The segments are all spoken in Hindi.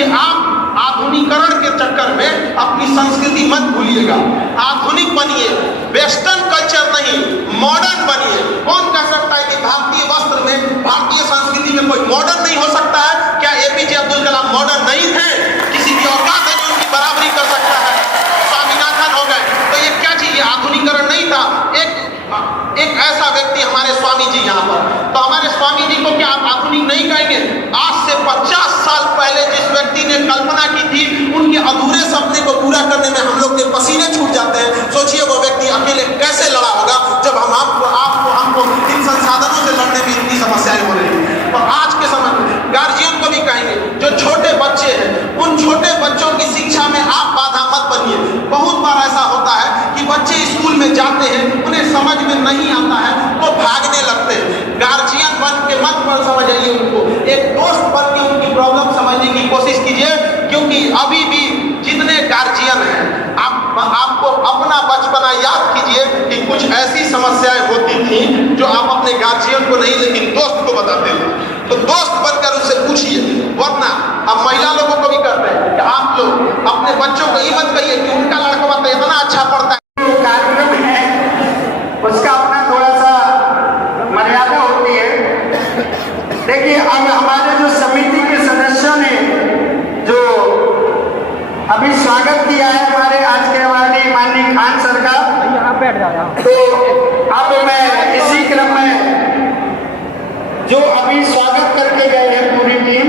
कि आप आधुनिकीकरण के चक्कर में अपनी संस्कृति मत भूलिएगा। आधुनिक बनिए, वेस्टर्न कल्चर नहीं, मॉडर्न बनिए। कौन कह सकता है कि भारतीय वस्त्र में, भारतीय संस्कृति में कोई मॉडर्न नहीं हो सकता है? क्या एपीजे अब्दुल कलाम मॉडर्न नहीं थे? किसी की औकात है जो उनकी बराबरी कर सकता है? स्वामीनाथन हो गए, तो ये क्या चीज? आधुनिकीकरण नहीं था। एक ऐसा व्यक्ति हमारे स्वामी जी यहाँ पर, तो हमारे स्वामी जी को क्या आप आधुनिक नहीं कहेंगे? आज से 50 साल पहले जिस व्यक्ति ने कल्पना की थी, उनके अधूरे सपने को पूरा करने में हम लोग के पसीने छूट जाते हैं। सोचिए वो व्यक्ति अकेले कैसे लड़ा होगा जब हम हमको इन संसाधनों से लड़ने में इतनी समस्याएं हो रही हैं। तो आज के समय में गार्जियन को भी कहेंगे, जो छोटे बच्चे हैं, उन छोटे बच्चों की शिक्षा में आप बाधा मत बनिए। बहुत बार ऐसा होता है कि बच्चे स्कूल में जाते हैं, उन्हें समझ में नहीं आता है, वो भागने लगते हैं। गार्जियन बन के मत समझाइए उनको, एक दोस्त बन के उनकी प्रॉब्लम समझने की कोशिश कीजिए। क्योंकि अभी भी जितने गार्जियन हैं, आपको अपना बचपना याद कीजिए कि कुछ ऐसी समस्याएं होती थी जो आप अपने गार्जियन को नहीं लेकिन दोस्त को बताते थे। तो दोस्त बनकर उससे पूछिए। वरना अब महिला लोगों को भी कहते हैं कि आप लोग अपने बच्चों को ये मत कहिए कि उनका लड़का तो इतना अच्छा पढ़ता है। कार्यक्रम है उसका अपना थोड़ा सा मर्यादा होती है। देखिए, अब हमारे जो समिति के सदस्यों ने जो अभी स्वागत किया है हमारे आज के माननीय खान सर का, तो अब मैं इसी क्रम में जो अभी स्वागत करके गए हैं पूरी टीम,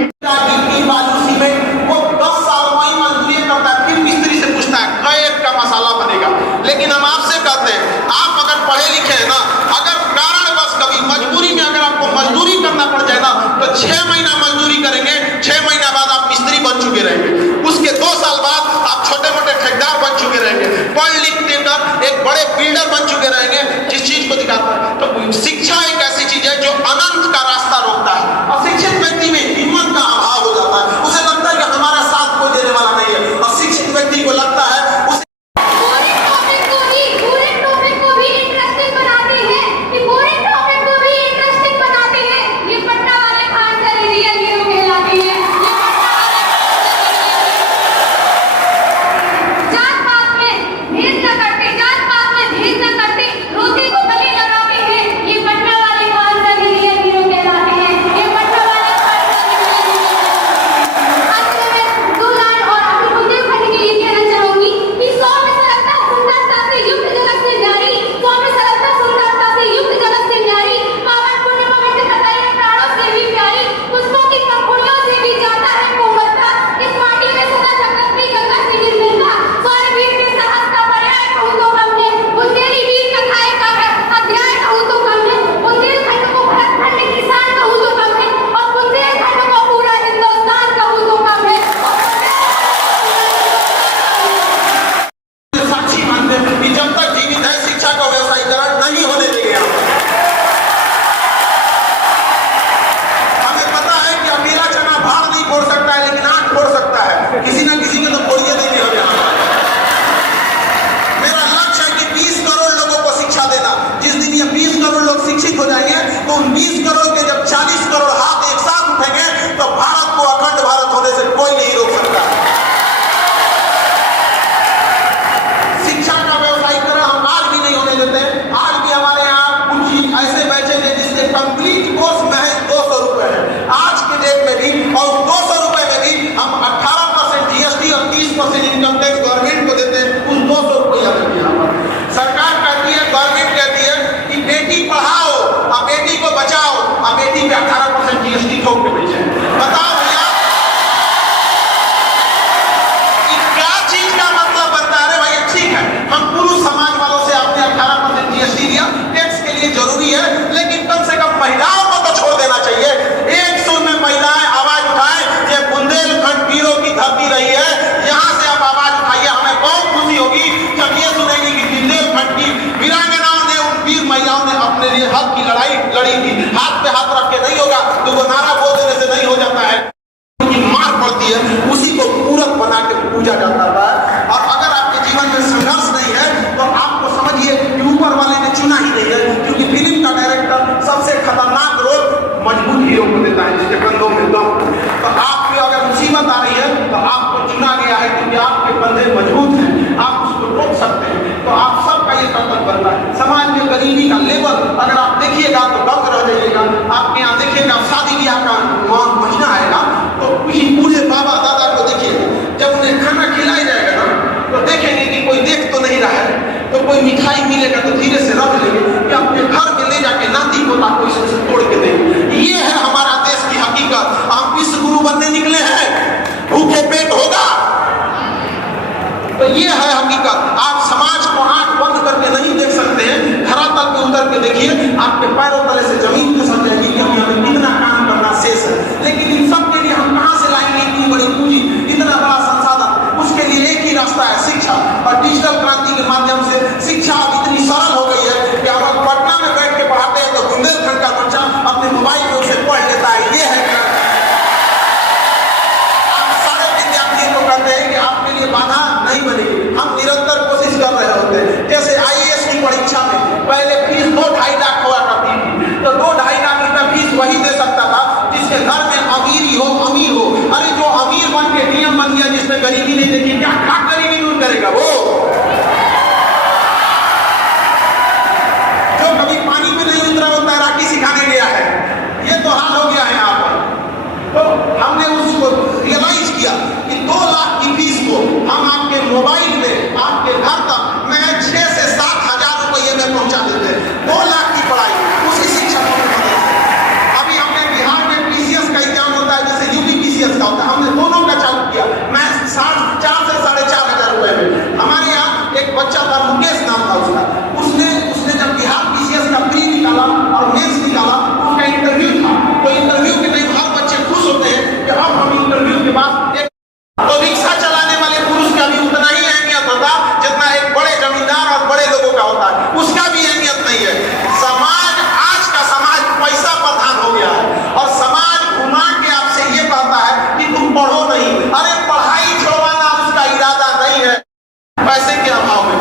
बालूसी में वो 10 साल वही मजदूरी करता है, फिर मिस्त्री से पूछता है कैक का मसाला बनेगा। लेकिन हम आपसे कहते हैं, आप अगर पढ़े लिखे हैं ना, अगर कारणवश कभी मजबूरी में अगर आपको मजदूरी करना पड़ जाए ना, तो 6 महीना मजदूरी करेंगे, 6 महीना बाद आप मिस्त्री बन चुके रहेंगे। उसके 2 साल बाद आप छोटे मोटे ठेकेदार बन चुके रहेंगे, पढ़ लिख कर एक बड़े बिल्डर बन चुके रहेंगे, जिस चीज को दिखाता है। तो शिक्षा एक ऐसी चीज है जो अनंत का रास्ता रोकता है। अशिक्षित व्यक्ति में हिम्मत का अभाव हो जाता है, उसे लगता है कि हमारा साथ कोई देने वाला नहीं है। अशिक्षित व्यक्ति को लगता है लड़ी थी, हाथ पे हाथ रख के नहीं होगा, तो वो नारा बोल देने से नहीं हो जाता है। मार पड़ती है, उसी को पूरक बना के पूजा जाता है। और अगर आपके जीवन में संघर्ष नहीं है तो आपको समझिए कि ऊपर वाले ने चुना ही नहीं है, क्योंकि फिल्म का डायरेक्टर सबसे खतरनाक रोल मजबूत हीरो को देता है, जिसके कंधों में दम। तो आपकी अगर मुसीबत आ रही है आपके पैरों तले से जमीन खसक जाएगी कि हमें कितना काम करना शेष है। लेकिन इन सब के लिए हम कहाँ से लाएंगे इतनी बड़ी पूंजी, इतना बड़ा संसाधन? उसके लिए एक ही रास्ता है, शिक्षा। और डिजिटल क्रांति के माध्यम से शिक्षा अब इतनी सरल हो गई है कि हम पटना में बैठ के पढ़ाते हैं तो बुंदेलखंड का बच्चा अपने मोबाइल में उसे पढ़ लेता है। ये है कहते हैं कि आपके लिए बाधा नहीं बनेगी। हम निरंतर कोशिश कर रहे होते हैं। जैसे आईएएस की परीक्षा में पहले फीस 2-2.5 लाख हुआ करती थी, तो 2-2.5 लाख रुपया फीस वही दे सकता था जिसके घर में अमीर ही हो, अमीर हो। अरे जो अमीर बन के नियम बन गया, जिसने गरीबी नहीं देखी, क्या गरीबी दूर करेगा वो? जो कभी पानी में नहीं उतरा वो तैराकी सिखाने गया है। ये तो हाल हो गया है यहाँ पर। तो हमने उसको रियलाइज किया कि 2 लाख की फीस को हम आपके मोबाइल में आपके घर तक में 6 से 7 हजार रुपये में पहुंचा देते हैं। 2 लाख की पढ़ाई उसी शिक्षकों की मदद से। अभी हमने बिहार में पीसीएस का एग्जाम होता है, जैसे यूपी पीसीएस का होता है, हमने दोनों का चालू किया। मैं 4 से 4.5 हजार रुपए में। हमारे यहाँ एक बच्चा था, मुकेश नाम था उसका, उसने जब बिहार पीसीएस का प्री निकाला और मेंस निकाला, उसका इंटरव्यू था। तो इंटरव्यू के टाइम हर बच्चे खुश होते हैं कि अब हम इंटरव्यू के बाद एक तो रिक्शा चलाने वाले पुरुष का भी उतना ही अहमियत होता जितना एक बड़े जमींदार और बड़े लोगों का होता है, उसका भी अहमियत नहीं है। समाज, आज का समाज पैसा प्रधान हो गया है और समाज घुमा के आपसे ये कहता है कि तुम पढ़ो नहीं। अरे पढ़ाई छोड़वाना उसका इरादा नहीं है। पैसे के अभाव में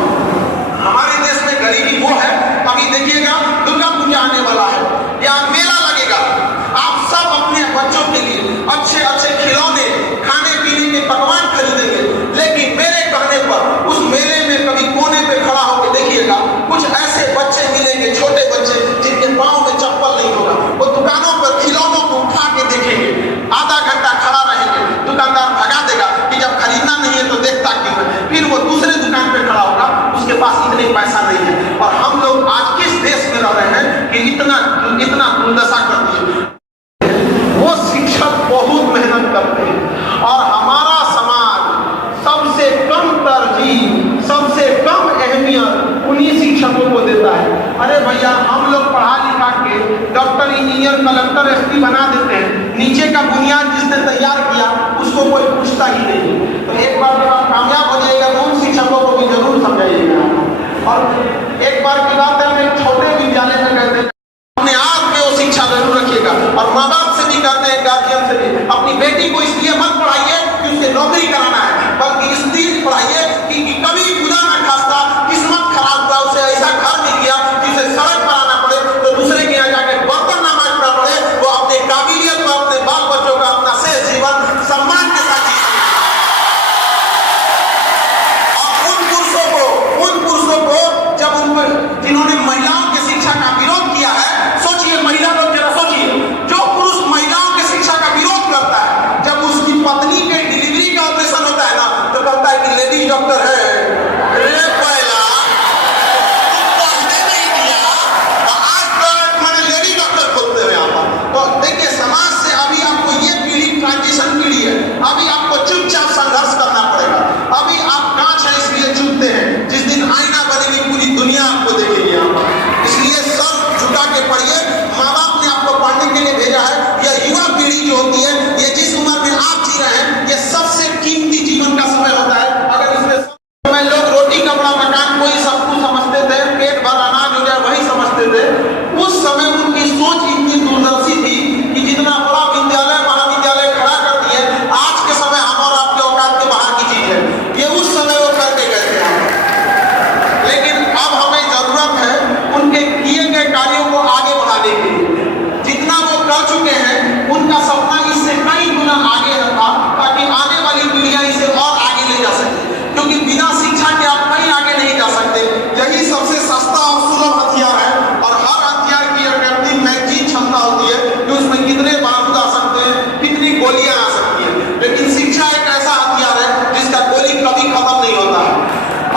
हमारे देश में गरीबी वो है। अभी देखिएगा दुर्गा पूजा आने वाला है, यहाँ मेला लगेगा। आप सब अपने बच्चों के लिए अच्छे अच्छे खिलौने, खाने पीने के पकवान खरीदेंगे, लेकिन मेरे कहने पर उस मेले में कभी कोने पे खड़ा होकर देखिएगा, कुछ ऐसे बच्चे मिलेंगे, छोटे बच्चे जिनके पाँव में चप्पल नहीं होगा। वो दुकानों पर खिलौनों को उठा के देखेंगे, आधा घंटा खड़ा रहेंगे, दुकानदार भगा देगा कि जब खरीदना नहीं है तो देखता क्यों है। फिर वो दूसरे दुकान पे खड़ा होगा, उसके पास इतने पैसा नहीं है। और हम लोग आज किस देश में रह रहे हैं कि इतना दुर्दशा करती है। वो शिक्षक बहुत मेहनत करते हैं और हमारा समाज सबसे कम तरजीह, सबसे कम अहमियत उन्हीं शिक्षकों को देता है। अरे भैया, हम लोग पढ़ा लिखा के डॉक्टर, इंजीनियर, कलेक्टर, एसपी बना देते हैं, नीचे का बुनियाद जिसने तैयार किया उसको कोई पूछता ही नहीं। तो एक बार जब आप कामयाब हो जाएगा तो उन शिक्षकों को भी जरूर समझाइएगा। और एक बार की बात है, हम एक छोटे विद्यालय में कहते हैं, अपने आप में वो शिक्षा जरूर रखिएगा। और माँ बाप से भी कहते हैं, गार्जियन से भी, अपनी बेटी को इसलिए मत पढ़ाइए कि उसे नौकरी कराना है, बल्कि इसलिए पढ़ाइए कि कभी खुदा ना खास्ता किस्मत खराब हुआ, उसे ऐसा घर मिल गया जिसे सड़क पर आना पड़े तो दूसरे के यहाँ जाकर बर्तन ना मांगना पड़े। वो अपने काबिलियत पर अपने बाल बच्चों का अपना शेष जीवन सम्मान के साथ जी सके। और उन पुरुषों को जब उन पर जिन्होंने महिलाओं की शिक्षा का विरोध किया है, सोचिए महिला लोग, जरा सोचिए, जो पुरुष महिलाओं की शिक्षा का विरोध करता है, जब उसकी पत्नी के डिलीवरी का ऑपरेशन होता है ना, तो कहता है कि लेडीज डॉक्टर है। रे पहला पढ़ने नहीं दिया और आज तो मैंने लेडी डॉक्टर खोलते हुए यहाँ पर। तो देखिए, समाज से अभी आपको ये पीढ़ी ट्रांजिशन पीढ़ी है। अभी आपको चुपचाप संघर्ष करना पड़ेगा। अभी आप कांच है इसलिए चुपते हैं, जिस दिन आईना बनेगी पूरी दुनिया आपको देखेगी यहाँ पर। इसलिए सर झुका के पढ़िए। माँ बाप ने आपको पढ़ने के लिए भेजा है। यह युवा पीढ़ी जो होती है, ये जिस उम्र में आप जी रहे हैं, ये सबसे कीमती जीवन का समय होता है। अगर इसमें समय लोग रोटी कपड़ा मकान कोई सब कुछ समझते थे, पेट भर अनाज हो जाए वही समझते थे। उस समय उनकी सोच इतनी दूरदर्शी थी कि जितना बड़ा विद्यालय महाविद्यालय खड़ा कर दिए, आज के समय हम और आपके औकात के बाहर की चीज है। ये उस समय वो करके गए थे। लेकिन अब हमें जरूरत है उनके किए गए कार्यों को आगे बढ़ाने की। जितना वो कर चुके हैं, उनका सपना इससे कई गुना आगे रखा, ताकि आने वाली पीढ़ियां इसे और आगे ले जा सके। क्योंकि बिना शिक्षा के आप कहीं आगे नहीं जा सकते। यही सबसे सस्ता और सुलभ हथियार है। और हर हथियार की अपनी मैगजीन क्षमता होती है कि उसमें कितने बारूद आ सकते हैं, कितनी गोलियां आ सकती हैं। लेकिन शिक्षा एक ऐसा हथियार है जिसका गोली कभी खत्म नहीं होता है।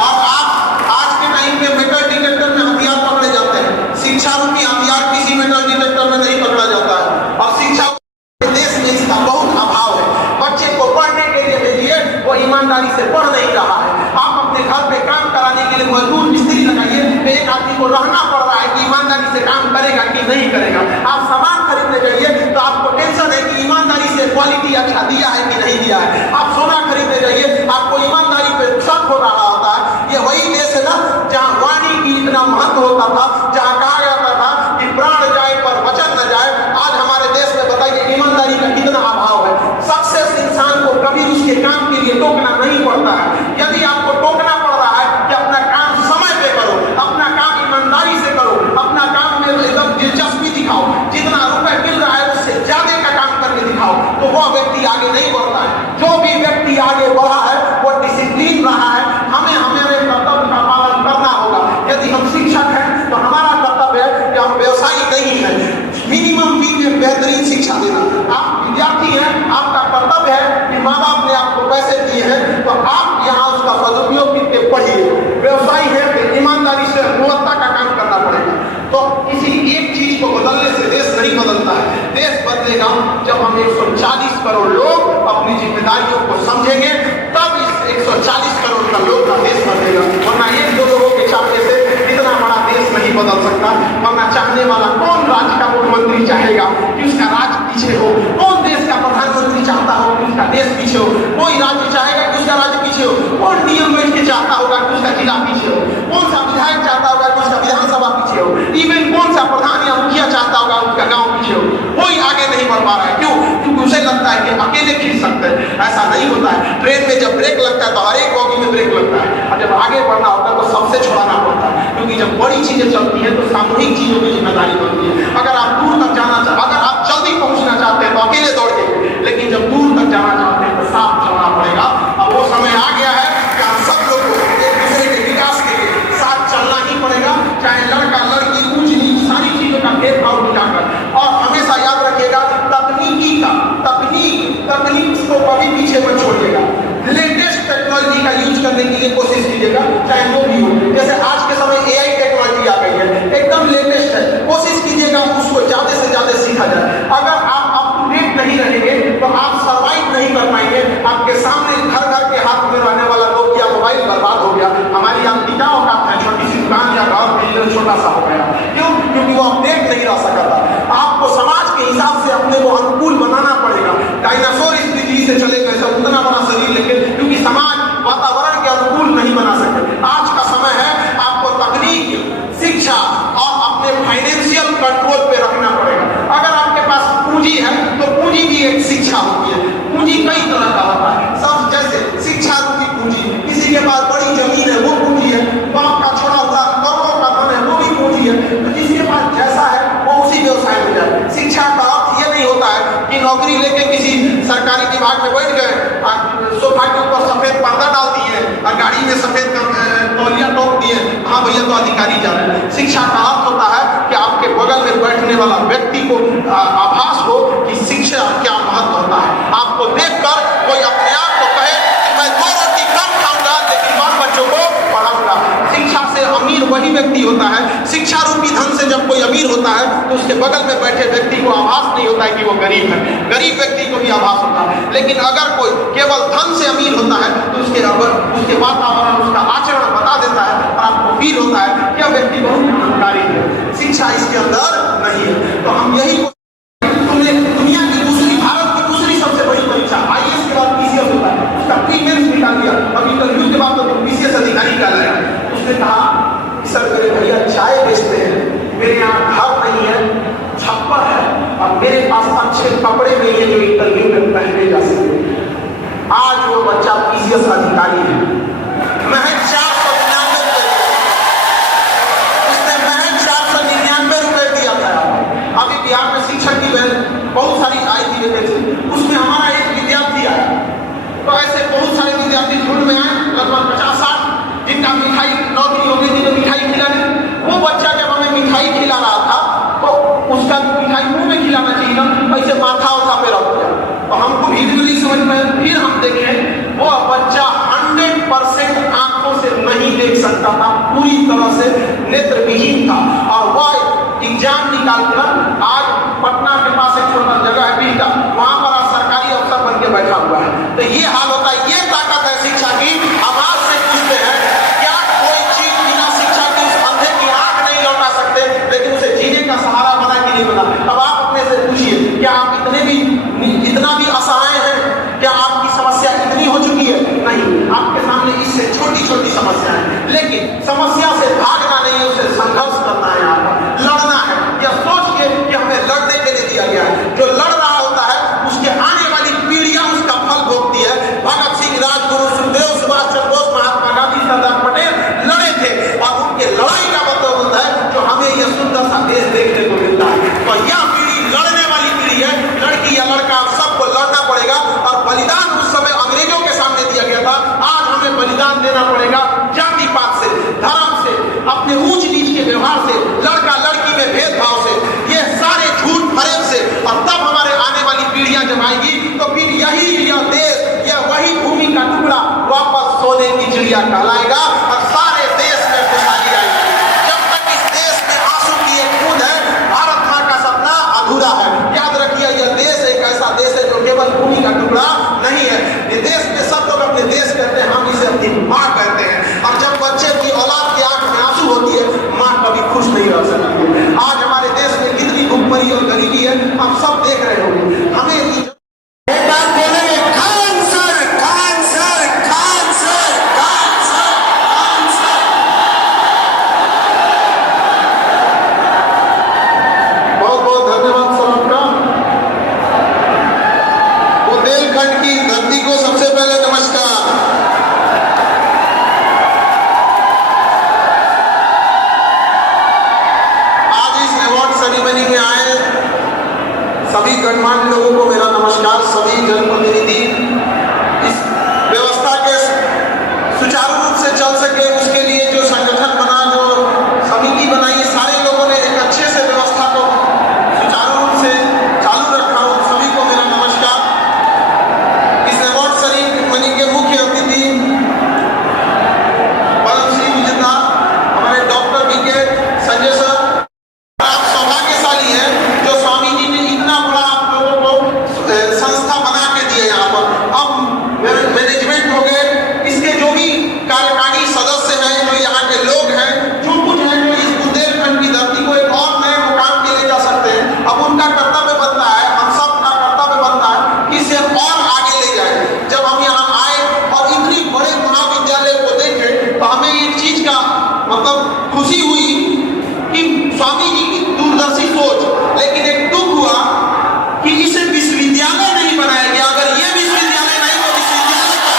और आप आज के टाइम पे मेटल डिटेक्टर में हथियार पकड़े जाते हैं, शिक्षा रूपी हथियार किसी मेटल डिटेक्टर में नहीं पकड़ा जाता है। और शिक्षा देश में इसका बहुत अभाव है। बच्चे को पढ़ने के लिए भेजिए, वो ईमानदारी से पढ़ नहीं रहा है। आप अपने घर पे काम कराने के लिए मजदूर मिस्त्री लगाइए, एक आदमी को रहना पड़ रहा है कि ईमानदारी से काम करेगा नहीं करेगा। आप सामान खरीदने जाइए तो आपको टेंशन है कि ईमानदारी से क्वालिटी अच्छा दिया है कि नहीं दिया है। आप सोना खरीदने जाइए, आपको ईमानदारी पे शक हो रहा होता है। ये वही देश है ना जहाँ वाणी की इतना महत्व होता था, जहाँ कहा जाता था कि प्राण जाए पर वचन न जाए। आज हमारे देश में बताइए ईमानदारी का कितना अभाव है। सक्सेस इंसान को कभी उसके काम के लिए टोकना नहीं पड़ता है। यदि आपको टोकना पड़ रहा है कि अपना काम समय पे करो, अपना काम ईमानदारी से करो, अपना काम में एकदम दिलचस्पी दिखाओ, जितना रुपए मिल रहा है उससे ज्यादा का काम करके दिखाओ, तो वह व्यक्ति आगे नहीं बढ़ता है। जो भी व्यक्ति आगे बढ़ा है वो डिसिप्लिन रहा है। हमें हमारे कर्तव्य का पालन करना होगा। यदि हम शिक्षक हैं तो हमारा कर्तव्य है कि हम व्यवसायी नहीं है, मिनिमम फी में बेहतरीन शिक्षा देना। आप विद्यार्थी हैं, आपका कर्तव्य है कि माँ बाप ने आपको पैसे दिए हैं तो आप यहाँ उसका सदुपयोग करके पढ़िए। व्यवसायी है तो ईमानदारी से गुणवत्ता का काम करना पड़ेगा। तो किसी एक चीज को बदलने से देश नहीं बदलता है। देश बदलेगा जब हम 140 करोड़ लोग अपनी जिम्मेदारियों को समझेंगे, तब इस 140 करोड़ का लोग का देश बदलेगा। वरना एक दो लोगों के चाहने से इतना बड़ा देश नहीं बदल सकता। वरना चाहने वाला कौन राज्य का मुख्यमंत्री चाहेगा कि उसका राज्य पीछे हो? कौन देश का प्रधानमंत्री चाहता हो कि उसका देश पीछे हो? कोई राज्य चाहेगा कि उसका राज्य पीछे हो? कौन डीएम बैठ के चाहता होगा कि उसका जिला पीछे हो? कौन सा विधायक चाहता होगा कि उसका विधानसभा पीछे हो? इवन कौन सा प्रधान या मुखिया चाहता होगा उसका गांव पीछे हो? कोई आगे नहीं बढ़ पा रहा है। क्यों? क्योंकि उसे लगता है कि अकेले खींच सकते हैं। ऐसा नहीं होता है। ट्रेन में जब ब्रेक लगता है तो हर एक बॉगी में ब्रेक लगता है, और जब आगे बढ़ना होता है तो सबसे छुड़ाना पड़ता है। क्योंकि जब बड़ी चीजें चलती हैं तो सामूहिक चीजों की जिम्मेदारी बनती है। अगर आप दूर तक जाना अगर आप जल्दी पहुंचना चाहते हैं तो अकेले दौड़िए, लेकिन जब दूर तक जाना चाहते हैं तो साथ चलना पड़ेगा। अब वो समय आ गया है कि हम सब लोग को एक दूसरे के विकास के लिए साथ चलना ही पड़ेगा। चाहे लड़का लड़की ऊंच नीच सारी चीजों का भेदभाव मिटाकर। और हमेशा याद रखिएगा तकनीक को कभी पीछे मत छोड़िएगा। लेटेस्ट टेक्नोलॉजी का यूज करने के लिए कोशिश कीजिएगा, चाहे वो भी हो। जैसे आज के समय एआई टेक्नोलॉजी आ गई है, एकदम लेटेस्ट है। कोशिश कीजिएगा उसको ज्यादा से ज्यादा सीखा जाए। अगर आप अप टू डेट नहीं रहेंगे तो आप सर्वाइव नहीं कर पाएंगे। आपके सामने घर घर के हाथ में रहने वाला नोकिया मोबाइल बर्बाद हो गया। हमारी आपकी क्या औकात है? छोटी सी दुकान या घर बिजनेस छोटा सा हो गया। क्यों? क्योंकि वो अपडेट नहीं रह सका था। आपको समाज के हिसाब से अपने को अनुकूल बनाना पड़ेगा। डायनासोर इस पृथ्वी से चले गए, सब उतना बड़ा शरीर लेके, क्योंकि समाज वातावरण के अनुकूल नहीं बना सकते। आज का समय है आपको तकनीक, शिक्षा और अपने फाइनेंशियल कंट्रोल पे रखना पड़ेगा। अगर आपके पास पूंजी है तो पूंजी भी एक शिक्षा होती है। पूंजी कई तरह का होता है। सब जैसे शिक्षा रूपी पूंजी, किसी के पास बड़ी जमीन है वो पूंजी है, बाप का छोड़ा हुआ करोड़ों का धन है वो भी पूंजी है। तो जिसके पास जैसा है वो उसी व्यवसाय में जाए। शिक्षा का अर्थ ये नहीं होता है कि नौकरी लेके किसी सरकारी विभाग में बैठ गए, सोफा के ऊपर सफेद पर्दा डाल दिए और गाड़ी में सफेद तौलिया टोक दिए, हाँ भैया तो अधिकारी जा रहे हैं। शिक्षा का अर्थ होता है कि आपके बगल में बैठने वाला व्यक्ति को आभास हो कि शिक्षा क्या महत्व होता है। आपको देखकर कोई अपने आप को कहे कि मैं 2 रोटी कम खाऊंगा लेकिन बाल बच्चों को पढ़ाऊंगा। शिक्षा से अमीर वही व्यक्ति होता है। शिक्षा रूपी धन से जब कोई अमीर होता है तो उसके बगल में बैठे व्यक्ति को आभास नहीं होता है कि वो गरीब है। गरीब व्यक्ति को भी आभास होता है। लेकिन अगर कोई केवल धन से अमीर होता है तो उसके वातावरण, उसका आचरण बता देता है और आपको फील होता है कि यह व्यक्ति बहुत अहंकारी है। शिक्षा इसके अंदर नहीं है। तो हम यही तुमने दुनिया की दूसरी, भारत की दूसरी सबसे बड़ी परीक्षा आईएएस के बाद पीसीएस होता है, उसका प्रीलिम्स निकाल दिया। अब इंटरव्यू के बाद तो पीसीएस अधिकारी का लाया। उसने कहा सर मेरे भैया चाय बेचते हैं, मेरे यहाँ घर नहीं है, छप्पर है और मेरे पास अच्छे कपड़े नहीं है जो इंटरव्यू में पहने जा सके। आज वो बच्चा पीसीएस अधिकारी है। महज 499 रुपए, उसने महज 499 रुपए दिया था। अभी बिहार में शिक्षक की बहुत सारी आई थी वैकेंसी, उसमें हमारा एक विद्यार्थी आया। तो ऐसे बहुत सारे विद्यार्थी ढूंढ में आए, लगभग 50-60, जिनका मिठाई नौकरी हो गई थी तो मिठाई खिलाने। वो बच्चा जब हमें मिठाई खिला रहा था तो उसका मिठाई मुंह में खिलाना चाहिए ना, ऐसे माथा उठा पे रख दिया। तो हमको विजुअली समझ में, फिर हम देखें वो बच्चा 100% आंखों से नहीं देख सकता था, पूरी तरह से नेत्रविहीन था। और वह एग्जाम निकालकर आज पटना के पास एक छोटा जगह है बिल्डा, वहां पर आज सरकारी अफसर बन के बैठा हुआ है। तो ये हाल होता है। ये ताकत है शिक्षा की। हम आज से पूछते हैं क्या कोई चीज बिना शिक्षा की उस अंधे की आंख नहीं लौटा सकते, लेकिन उसे जीने का सहारा बना लेकिन समस्या से भागना नहीं है, उसे संघर्ष करना है, यहाँ पर लड़ना है। यह सोच के कि हमें लड़ने के लिए दिया गया है। जो लड़ रहा होता है उसके आने वाली पीढ़ियां उसका फल भोगती है। भगत सिंह, राजगुरु, सुखदेव, सुभाष चंद्र बोस, महात्मा गांधी, सरदार पटेल लड़े थे और उनके लड़ाई का मतलब होता है जो हमें यह सुंदर सा देश देखने को मिलता है। तो यह पीढ़ी लड़ने वाली पीढ़ी है। लड़की या लड़का सबको लड़ना पड़ेगा और बलिदान उस समय अंग्रेजों के सामने दिया गया था। आज हमें बलिदान देना पड़ेगा जाति पात से, धर्म से, अपने ऊंच नीच के व्यवहार से, लड़का लड़की में भेदभाव से, ये सारे झूठ फरेब से। और तब हमारे आने वाली पीढ़ियां जब आएगी तो फिर यह देश, यह वही भूमि का टुकड़ा वापस सोने की चिड़िया कहलाएगा और सारे देश में खुशहाली आएगी। जब तक इस देश में आंसू की एक बूंद है, भारत मां का सपना अधूरा है। याद रखिए, यह देश एक ऐसा देश है जो केवल भूमि का टुकड़ा नहीं है। ये देश में सब लोग अपने देश कहते हैं, हम इसे अपनी मां कहते हैं। और जब बच्चे की औलाद की आंख में आंसू होती है, मां कभी खुश नहीं रह सकती है। आज हमारे देश में कितनी भूखमरी और गरीबी है, हम सब देख रहे होंगे। हमें एक बात बोलेंगे, Khan sir, Khan sir, Khan sir, Khan sir, Khan sir. बहुत बहुत धन्यवाद सर आपका। बुंदेलखंड की धरती को सबसे पहले नमस्कार। आज इस अवार्ड सेरेमनी में आए सभी गणमान्य लोगों को मेरा नमस्कार। सभी जनप्रतिनिधि इस व्यवस्था के सुचारू रूप से चल सके उसके लिए जो संगठन बना, जो समिति बनाई, सारे लोगों ने एक अच्छे से व्यवस्था को सुचारू रूप से चालू रखा। उन सभी को मेरा नमस्कार। इस अवार्ड सेरेमनी के मुख्य अतिथि पद्मश्री विजेता हमारे डॉक्टर बीके संजय सर, आप सौभाग्यशाली हैं जो स्वामी जी ने इतना बड़ा आप लोगों को संस्था बना के दिए। यहाँ पर अब मैनेजमेंट हो गए, इसके जो भी कार्यकारी सदस्य हैं, जो यहाँ के लोग हैं, जो कुछ हैं, जो इस बुंदेलखंड की धरती को एक और नए मुकाम पे ले जा सकते हैं। अब उनका कर्तव्य बनता है, हम सबका कर्तव्य बनता है कि इसे और आगे ले जाए। जब हम यहाँ आए और इतनी बड़े महाविद्यालय को देखे तो हमें एक चीज का मतलब खुशी हुई कि स्वामी जी की दूरदर्शी सोच, लेकिन एक दुख हुआ कि इसे विश्वविद्यालय नहीं बनाया गया। अगर ये विश्वविद्यालय नहीं तो विश्वविद्यालय का,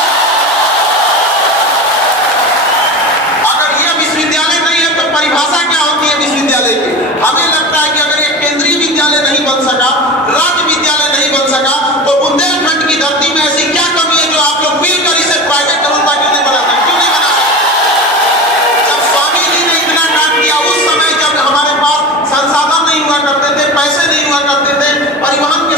अगर ये विश्वविद्यालय नहीं है तो परिभाषा क्या होती है विश्वविद्यालय की? हमें लगता है कि अगर ये केंद्रीय विद्यालय नहीं बन सका, राज्य विद्यालय नहीं बन सका, तो बुंदेलखंड की धरती में ऐसी क्या कमी है जो आप लोग मिलकर इसे प्राइवेट करोता क्यों नहीं बनाते? क्यों नहीं बना? जब स्वामी जी ने इतना काम किया, उस समय जब हमारे पास संसाधन नहीं हुआ करते थे, पैसे नहीं हुआ करते थे, परिवहन के,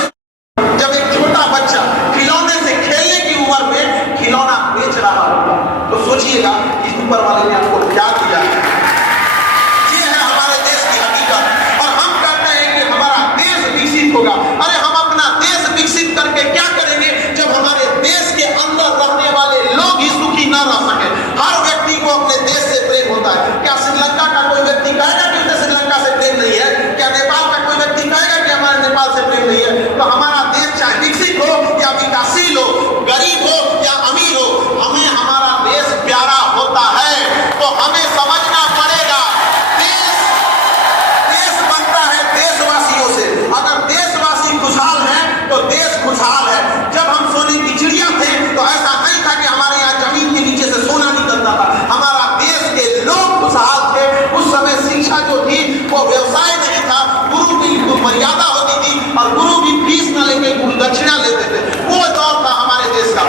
जब एक छोटा बच्चा खिलौने से खेलने की उम्र में खिलौना बेच रहा होगा तो सोचिएगा कि ऊपर वाले ने आपको क्या दिया है। ये है हमारे देश की हकीकत। और हम कहते हैं कि हमारा देश विकसित होगा। अरे हम अपना देश विकसित करके क्या करेंगे जब हमारे देश के अंदर रहने वाले लोग ही सुखी न रह सके? हर व्यक्ति को अपने देश से प्रेम होता है। क्या श्रीलंका का कोई व्यक्ति कहेगा कि उसे श्रीलंका से प्रेम नहीं है? क्या नेपाल का कोई व्यक्ति कहेगा कि हमारे नेपाल से प्रेम नहीं है? तो हमारा देश चाहे विकसित हो या विकासशील हो, गरीब हो या अमीर हो, हमें हमारा देश प्यारा होता है। तो हमें समझना पड़ेगा, देश बनता है देशवासियों से। अगर देशवासी खुशहाल हैं तो देश खुशहाल है। जब हम सोने की चिड़िया थे तो ऐसा नहीं था कि हमारे यहाँ जमीन के नीचे से सोना निकलता था। हमारा देश के लोग खुशहाल थे। उस समय शिक्षा जो थी वो व्यवसाय नहीं था, गुरु की मर्यादा होती थी और गुरु भी फीस न लेके गुरु दक्षिणा लेते थे। वो दौर था हमारे देश का।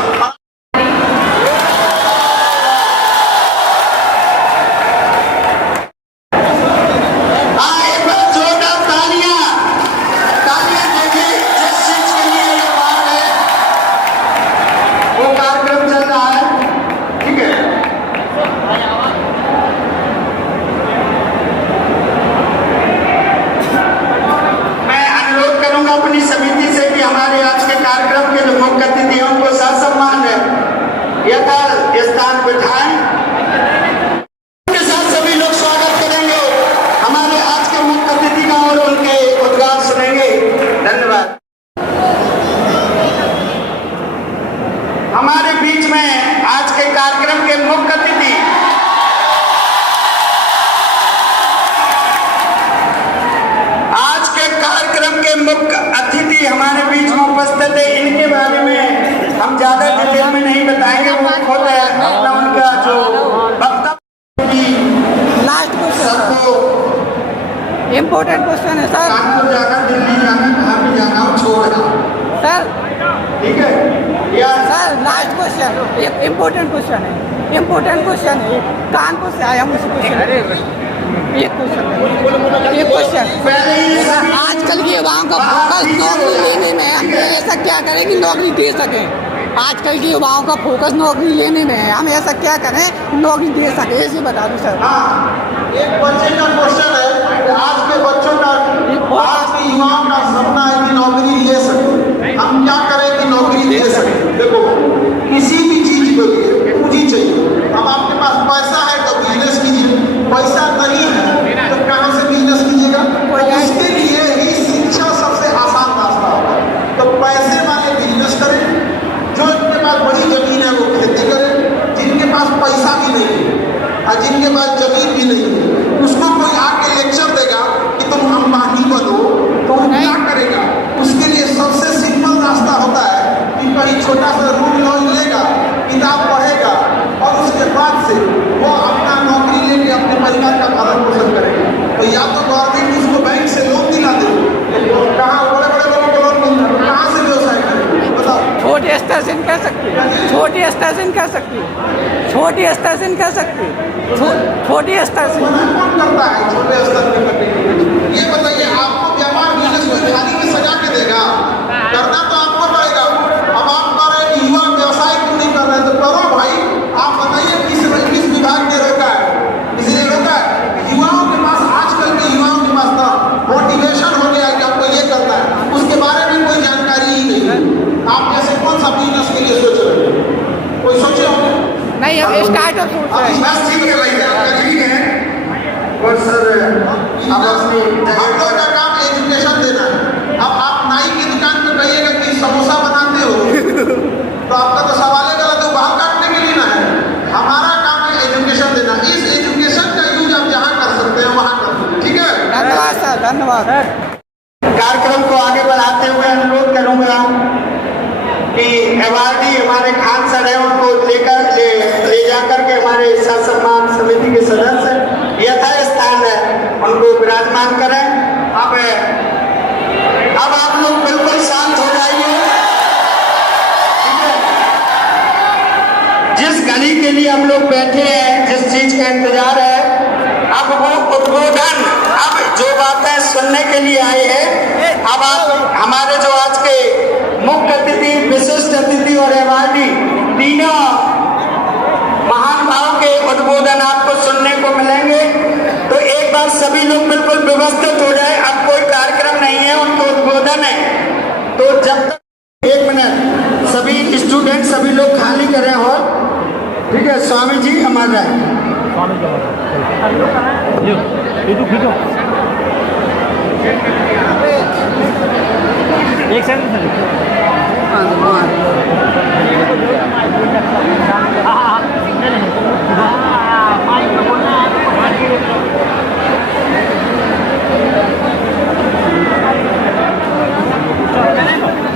हमारे बीच में आज के कार्यक्रम के मुख्य अतिथि इम्पोर्टेंट क्वेश्चन है सर। कानपुर जाना, दिल्ली जाना, कहाँ भी जाना हो छोड़ आओ, सर ठीक है या सर लास्ट क्वेश्चन, एक इम्पोर्टेंट क्वेश्चन है, इम्पोर्टेंट क्वेश्चन है, कानपुर से आया हूँ इसी क्वेश्चन, एक क्वेश्चन पहले ही आजकल के युवाओं का फोकस नौकरी लेने में है, हम ऐसा क्या करें कि नौकरी दे सकें? आजकल के युवाओं का फोकस नौकरी लेने में है, हम ऐसा क्या करें नौकरी दे सकें, ऐसे बता दो सर। हाँ, एक बच्चे का क्वेश्चन है कि आज के बच्चों का, आज के युवाओं का सपना है कि नौकरी ले सके, हम क्या करें कि नौकरी ले सके? देखो, किसी भी चीज के लिए पूंजी चाहिए। अब आपके पास पैसा है तो बिजनेस कीजिए, पैसा नहीं है तो कहाँ से बिजनेस कीजिएगा? उसके लिए ही शिक्षा सबसे आसान रास्ता होगा। तो पैसे वाले बिजनेस करें, जो इनके पास बड़ी जमीन है वो खेती करें, जिनके पास पैसा भी नहीं है और जिनके पास जमीन भी नहीं है, उसको कोई आके लेक्चर देगा कि तुम अंबानी बनो, तो वो क्या करेगा? उसके लिए सबसे सिंपल रास्ता होता है कि कहीं छोटा सा रूम लॉज लेगा, किताब पढ़ेगा और उसके बाद से वो अपना नौकरी लेके अपने परिवार का भरण पोषण करेगा। तो या तो गवर्नमेंट उसको बैंक से लोन दिला दे, तो कहाँ बड़े बड़े लोगों को लोन मिलता है, कहाँ से व्यवसाय करेगा बताओ? छोटे स्तर से कर सकती है, छोटे स्तर से कर सकती है, छोटे स्तर से कर सकती है, छोटे स्तर से। मना कौन करता है छोटे स्तर पे करने के लिए? ये बताइए, आपको व्यापार बिजनेस कोई थाली में सजा के देगा? करना तो आपको पड़ेगा। अब आप कह रहे हैं कि युवा व्यवसाय क्यों नहीं कर रहे, तो करो भाई। आप बताइए किस विभाग ने रोका है? किसी ने रोका है? युवाओं के पास, आजकल के युवाओं के पास ना मोटिवेशन हो गया है कि आपको ये करना है, उसके बारे में कोई जानकारी ही नहीं है। आप जैसे कौन सा बिजनेस के लिए सोच रहे हैं? कोई सोचे होंगे? नहीं, अब स्टार्टअप सोच रहे हैं। बस ठीक है भाई, जानकारी है। और सर अब अपनी हम लोग का काम एजुकेशन देना है। अब आप नाई की दुकान पे कहिएगा कि समोसा बनाते हो तो आपका तो सवाल है गलत, वो बाल काटने के लिए ना है। हमारा काम है एजुकेशन देना। इस एजुकेशन का यूज आप जहाँ कर सकते हैं वहाँ कर, ठीक है? धन्यवाद सर, धन्यवाद। कार्यक्रम को आगे बढ़ाते हुए अनुरोध करूंगा कि अवार्डी हमारे खान सर हैं, उनको ले जाकर के हमारे सम्मान समिति के सदस्य यथा स्थान है उनको विराजमान करें। अब आप लोग बिल्कुल शांत हो जाइए, ठीक है? जिस घड़ी के लिए हम लोग बैठे हैं, जिस चीज का इंतजार है, अब वो उद्बोधन, अब जो बातें सुनने के लिए आए हैं, अब आप हमारे जो आज के मुख्य अतिथि, विशिष्ट अतिथि और अवार्डी तीनों महान भाव के उद्बोधन आपको सुनने को मिलेंगे। तो एक बार सभी लोग बिल्कुल व्यवस्थित हो जाए। अब कोई कार्यक्रम नहीं है, उनके उद्बोधन है। तो जब तक 1 मिनट सभी स्टूडेंट, सभी लोग खाली करें हॉल, ठीक है? स्वामी जी हमारा एक सेकंड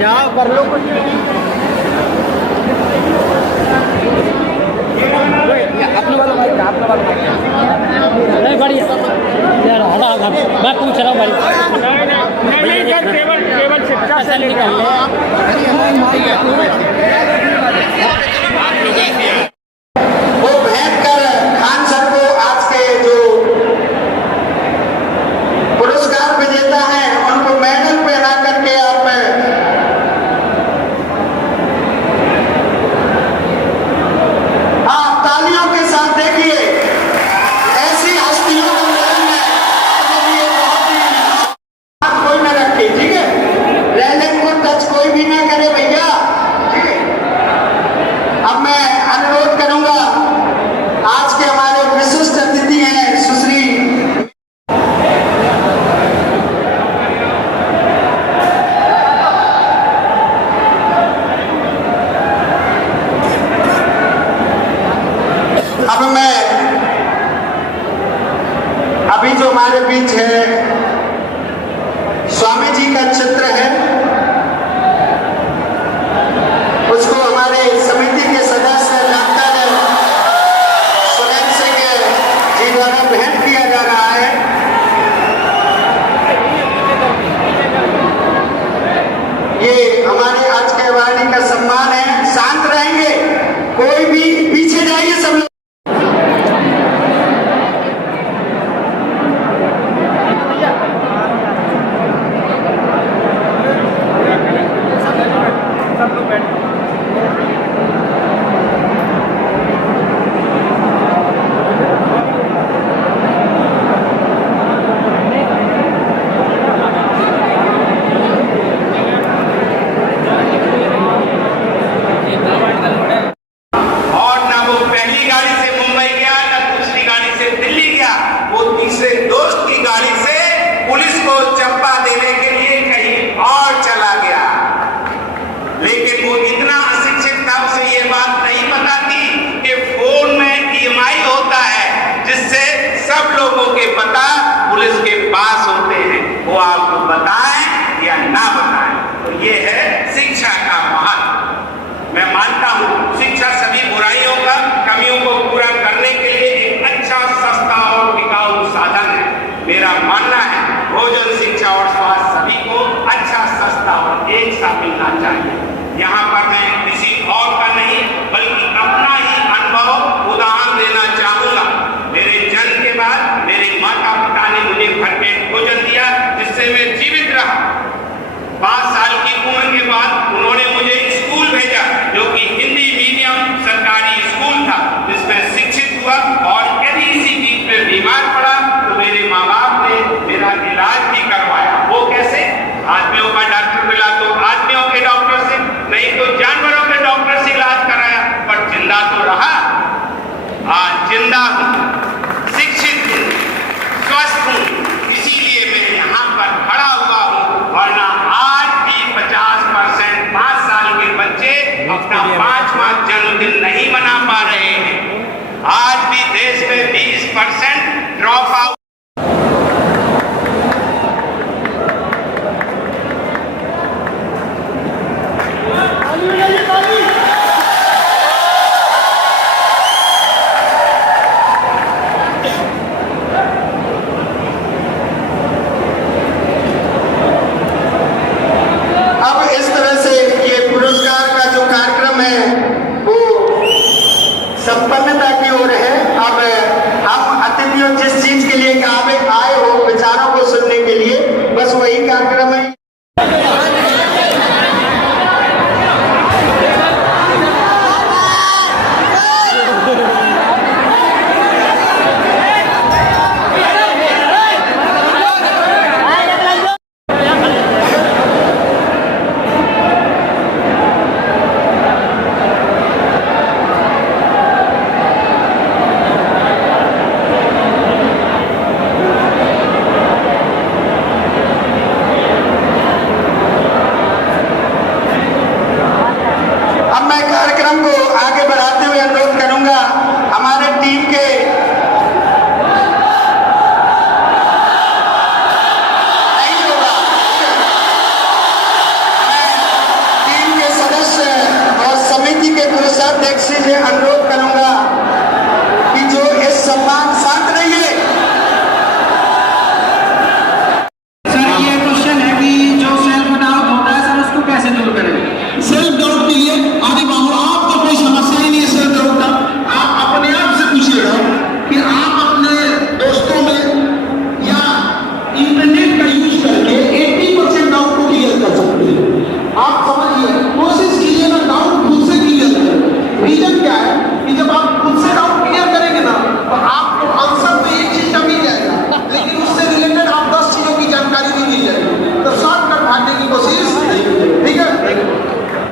जाओ कर लो कुछ। अपने वाला भाई, अपने वाला भाई नहीं बढ़िया यार, हटा मैं पूछ रहा हूँ भाई। केवल शिक्षा से निकल वो भेंट कर खान सर को आज के जो पुरस्कार विजेता हैं उनको मेडल पहना करके आप तालियों के साथ देखिए। ऐसी हस्तियों को मिलन है, ये बहुत ही कोई न रखे, ठीक है? रेलिंग को टच कोई भी ना करे भैया, ठीक है? अब मैं अनुरोध करूंगा, आज के हमारे विशिष्ट अतिथि हैं सुश्री अब मैं अभी जो हमारे बीच है स्वामी जी का चित्र है, उसको हमारे समिति के सदस्य डॉक्टर सुरेंद्र सिंह जी द्वारा भेंट किया जा रहा है। हूँ, शिक्षा सभी बुराइयों का कमियों को पूरा करने के लिए एक अच्छा, सस्ता और टिकाऊ साधन है। मेरा मानना है भोजन, शिक्षा और स्वास्थ्य सभी को अच्छा, सस्ता और एक सा मिलना चाहिए। यहाँ पर मैं किसी और का नहीं बल्कि अपना ही अनुभव उदाहरण देना चाहूंगा। मेरे जन्म के बाद मेरे माता पिता ने मुझे भरपेट भोजन दिया, जिससे मैं जीवित रहा। 5 साल की उम्र के बाद उन्होंने मुझे स्कूल भेजा, जो कि हिंदी मीडियम सरकारी स्कूल था, जिसमें शिक्षित हुआ। और यदि इसी चीज पे बीमार पड़ा तो मेरे माँ बाप ने मेरा इलाज भी करवाया। वो कैसे? आदमियों का डॉक्टर मिला तो आदमियों के डॉक्टर से, नहीं तो जानवरों के डॉक्टर से इलाज कराया, पर जिंदा तो रहा। आज जिंदा हूं, शिक्षित हूं, स्वस्थ हूं, इसीलिए मैं यहाँ पर खड़ा हुआ हूँ। वरना आज भी 50% 5 साल के बच्चे अपना 5वां जन्मदिन नहीं मना पा रहे हैं। आज भी देश में 20% ड्रॉप आउट। अब इस तरह से ये पुरस्कार का जो कार्यक्रम है वो संपन्नता की ओर है। अब हम अतिथियों जिस चीज के लिए आए हो, विचारों को सुनने के लिए, बस वही कार्यक्रम है। अब मैं कार्यक्रम को आगे बढ़ाते हुए अनुरोध करूंगा हमारे टीम के नहीं होगा मैं टीम के सदस्य और समिति के कोषाध्यक्ष से अनुरोध